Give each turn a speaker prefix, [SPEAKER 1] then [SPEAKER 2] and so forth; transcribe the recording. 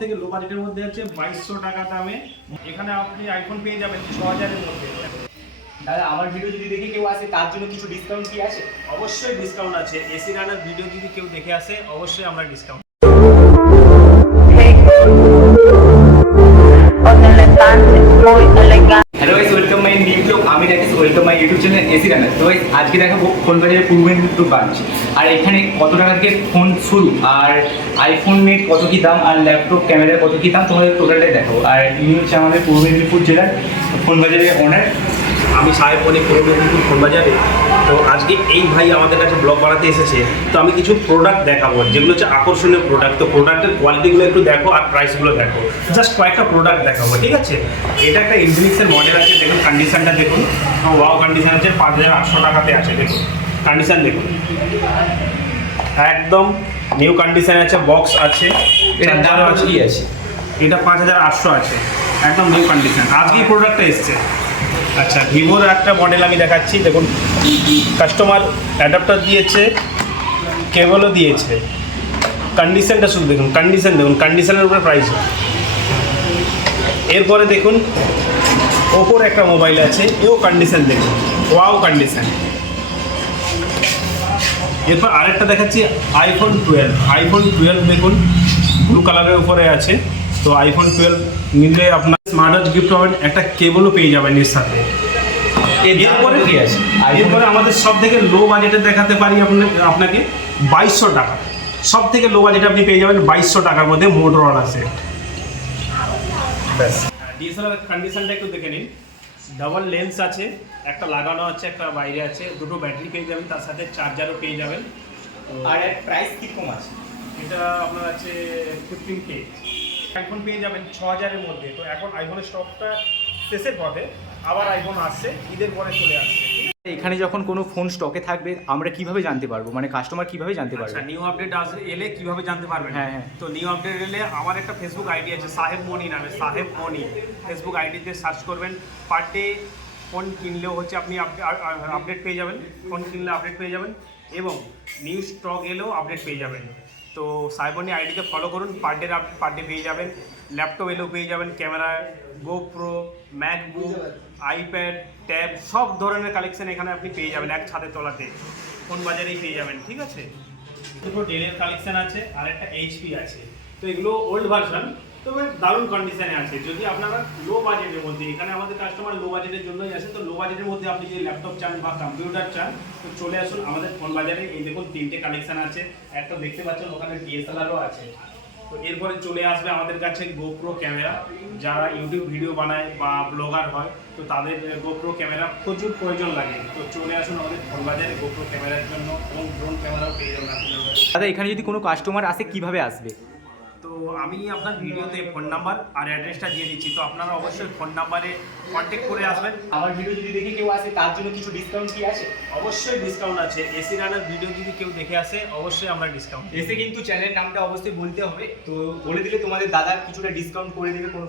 [SPEAKER 1] থেকে লো বাজেটের মধ্যে হচ্ছে বাইশশো টাকা দামে। এখানে আপনি আইফোন পেয়ে যাবেন ছ হাজারের মধ্যে।
[SPEAKER 2] দাদা আমার ভিডিও যদি দেখে কেউ আসে তার জন্য কিছু ডিসকাউন্ট কি আছে?
[SPEAKER 1] অবশ্যই ডিসকাউন্ট আছে। এসি রানার ভিডিও যদি কেউ দেখে আসে অবশ্যই আমরা ডিসকাউন্ট
[SPEAKER 3] muy elegante.
[SPEAKER 2] আমি Rakesh welcome my YouTube channel AC রানার তো আজকে দেখাবো ফোন বাজারে পূর্ব মেদিনীপুর ব্রাঞ্চ আর এখানে কত টাকা থেকে ফোন শুরু? আর আইফোন নেট কত কী দাম? আর ল্যাপটপ ক্যামেরা কত কী দাম? তোমাদের টোটালটাই দেখো আর ইনি হচ্ছে আমাদের পূর্ব মেদিনীপুর জেলার ফোন বাজারের ওনার
[SPEAKER 1] আমি সাহেব অনেক পূর্ব মেদিনীপুর ফোন বাজারে তো আজকে এই ভাই আমাদের কাছে ব্লগ বানাতে এসেছে। তো আমি কিছু প্রোডাক্ট দেখাবো যেগুলো হচ্ছে আকর্ষণীয় প্রোডাক্ট তো প্রোডাক্টের কোয়ালিটিগুলো একটু দেখো আর প্রাইসগুলো দেখো। জাস্ট কয়েকটা প্রোডাক্ট দেখাবো ঠিক আছে? এটা একটা ইনফিনিক্সের মডেল আছে দেখুন কন্ডিশনটা দেখুন। ওয়াও কন্ডিশন আছে পাঁচ হাজার আটশো টাকাতে আছে দেখুন। কন্ডিশন দেখুন। একদম নিউ কন্ডিশন আছে বক্স আছে
[SPEAKER 2] দাম কত আছে?
[SPEAKER 1] এটা পাঁচ হাজার আটশো আছে। একদম নিউ কন্ডিশন আজকেই প্রোডাক্টটা এসছে। আচ্ছা ভিভোর একটা মডেল আমি দেখাচ্ছি। দেখুন কাস্টমার অ্যাডাপ্টার দিয়েছে কেবলও দিয়েছে। কন্ডিশনটা শুধু দেখুন কন্ডিশন দেখুন কন্ডিশনের উপরে প্রাইস এরপরে দেখুন, ওপোর একটা মোবাইল আছে, এও কন্ডিশন দেখুন ওয়াও কন্ডিশন এরপর আরেকটা দেখাচ্ছি আইফোন টুয়েলভ আইফোন টুয়েলভ দেখুন ব্লু কালারের উপরে আছে। তো আইফোন টুয়েলভ নিলে আপনার স্মার্ট ওয়াচ গিফট পাবেন একটা কেবলও পেয়ে যাবেন এর সাথে। এরপরে
[SPEAKER 2] কি আছে?
[SPEAKER 1] এরপরে আমাদের সব থেকে লো বাজেটে দেখাতে পারি আপনি- আপনাকে বাইশশো টাকা। সব থেকে লো বাজেটে আপনি পেয়ে যাবেন বাইশশো টাকার মধ্যে মোটরওয়ালা সেট ব্যাস। ডিএসএলআর কন্ডিশনটা একটু দেখে নিন। ডাবল লেন্স আছে একটা লাগানো আছে একটা বাইরে আছে দুটো ব্যাটারি পেয়ে যাবেন তার সাথে চার্জারও পেয়ে যাবেন।
[SPEAKER 2] আর প্রাইস কি কম আছে?
[SPEAKER 1] এটা আপনার আছে ফিফটিন কে আইফোন পেয়ে যাবেন ছ হাজারের মধ্যে। তো এখন আইফোনের স্টকটা শেষের পথে আবার আইফোন আসছে ঈদের পরে চলে আসছে।
[SPEAKER 2] এখানে যখন কোনো ফোন স্টকে থাকবে আমরা কীভাবে জানতে পারব? মানে কাস্টমার কীভাবে জানতে পারবে?
[SPEAKER 1] আচ্ছা নিউ আপডেট আসলে এলে কীভাবে জানতে পারবেন?
[SPEAKER 2] হ্যাঁ, হ্যাঁ।
[SPEAKER 1] তো নিউ আপডেট এলে আমার একটা ফেসবুক আইডি আছে সাহেব মনি নামে সাহেব মনি। ফেসবুক আইডিতে সার্চ করবেন পার ডে ফোন কিনলেও হচ্ছে আপনি আপডেট পেয়ে যাবেন ফোন কিনলে আপডেট পেয়ে যাবেন এবং নিউ স্টক এলেও আপডেট পেয়ে যাবেন। তো সাইবনি আইডিতে ফলো করুন পার ডে পার ডে পেয়ে যাবেন। ল্যাপটপ এলেও পেয়ে যাবেন camera GoPro MacBook iPad tab সব ধরনের কালেকশন এখানে আপনি পেয়ে যাবেন, এক ছাদের তলাতে। ফোন বাজারেই পেয়ে যাবেন, ঠিক আছে? দুটো ডেলের কালেকশন আছে, আর একটা এইচপি আছে। তো এগুলো ওল্ড ভার্সন তবে দারুণ কন্ডিশনে আছে। যদি আপনারা লো বাজেটের মধ্যে, এখানে আমাদের কাস্টমার লো বাজেটের জন্যই আসে, তো লো বাজেটের মধ্যে আপনি যদি ল্যাপটপ চান বা কম্পিউটার চান, তো চলে আসুন আমাদের ফোন বাজারে। এই দেখুন তিনটে কালেকশন আছে, একটা দেখতে পাচ্ছেন, ওখানে ডিএসএলআরও আছে। তো এরপরে চলে আসবে আমাদের কাছে গোপ্রো ক্যামেরা যারা ইউটিউব ভিডিও বানায় বা ব্লগার হয়, তো তাদের গোপ্রো ক্যামেরা প্রচুর প্রয়োজন লাগে। তো চলে আসুন আমাদের ফোন বাজারে গোপ্রো ক্যামেরার জন্য। এবং ড্রোন ক্যামেরাও পেয়ে যাবেন
[SPEAKER 2] দাদা, এখানে যদি কোনো কাস্টমার আসে, কীভাবে আসবে?
[SPEAKER 1] তো আমি আপনার ভিডিওতে ফোন নাম্বার আর অ্যাড্রেসটা দিয়ে দিচ্ছি। তো আপনারা অবশ্যই ফোন নাম্বারে কন্ট্যাক্ট করে আসবেন।
[SPEAKER 2] আমার ভিডিও যদি দেখে কেউ আসে তার জন্য কিছু ডিসকাউন্ট কি আছে?
[SPEAKER 1] অবশ্যই ডিসকাউন্ট আছে। এসি রানার ভিডিও যদি কেউ দেখে আসে অবশ্যই আমরা ডিসকাউন্ট
[SPEAKER 2] এসে কিন্তু চ্যানেলের নামটা অবশ্যই বলতে হবে। তো বলে দিলে তোমাদের দাদা কিছুটা ডিসকাউন্ট করে দেবে কোনো